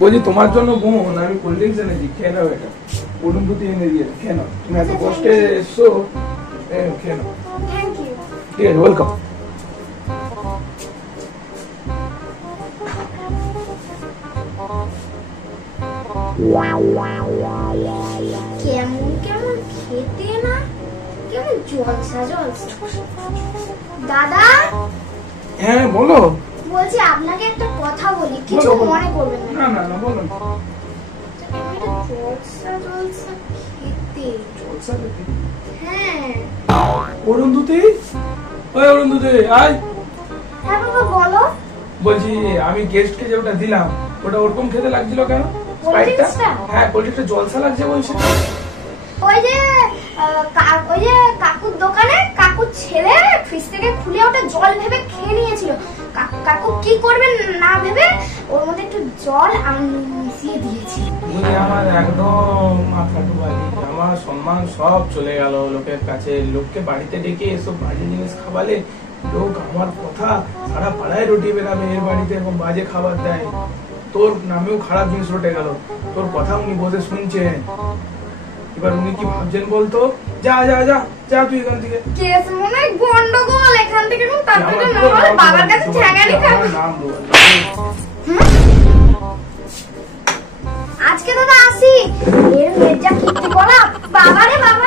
বলছি তোমার জন্য বোন আমি কোল্ড ড্রিঙ্কস এনেছি, খেয়ে নাও এটা। অনুভূতি এনে দিয়ে খেয়ে নাও, তুমি এত কষ্টে এসছো, খেয়ে নাও। Thank you. ঠিক আছে, ওয়েলকাম। কেমন কেমন খেতে না, কেমন জলসা জলসা। দাদা। হ্যাঁ বলো। বলছি আপনাকে একটা কথা বলি, কিছু মনে করবেন না। না না না, বলো। জলসা জলসা খেতে। জলসা খেতে? হ্যাঁ। অরুন্ধতী, ওই অরুন্ধতী আয়। হ্যাঁ বাবা বলো। বলছি আমি গেস্টকে যে ওটা দিলাম, ওটা ওরকম খেতে লাগছিল কেন? হ্যাঁ, কোল্ড ড্রিঙ্কসটা জলসা লাগছে বলছে। ওই যে কাকুর দোকানে কাকুর ছেলে ফ্রিজ থেকে খুলে ওটা জল ভেবে খেয়ে নিয়েছিল। কাকু কি করবেন না ভেবে ওর মধ্যে একটু জল আর নুন মিশিয়ে দিয়েছি। আমার একদম মাথা ডুবালি, আমার সম্মান সব চলে গেল লোকের কাছে। লোককে বাড়িতে ডেকে এসব বাজে জিনিস খাওয়ালে লোক আমার কথা সারা পাড়ায় রটিয়ে বেড়াবে, এর বাড়িতে এরকম বাজে খাবার দেয়। তোর নামেও খারাপ জিনিস রটে গেল, তোর কথা উনি বসে শুনছেন। এবার উনি কি ভাবছেন বলতো? যা যা যা যা তুই এখান থেকে। কেস মনে গন্ডগোল, এখান থেকে কোন তাড়াতাড়ি না হলে বাবার কাছে ঠ্যাঙানি খাবো। নাম বল। আজকে দাদা আসি, এর মেজা কীর্তি বলা বাবারে বাবা।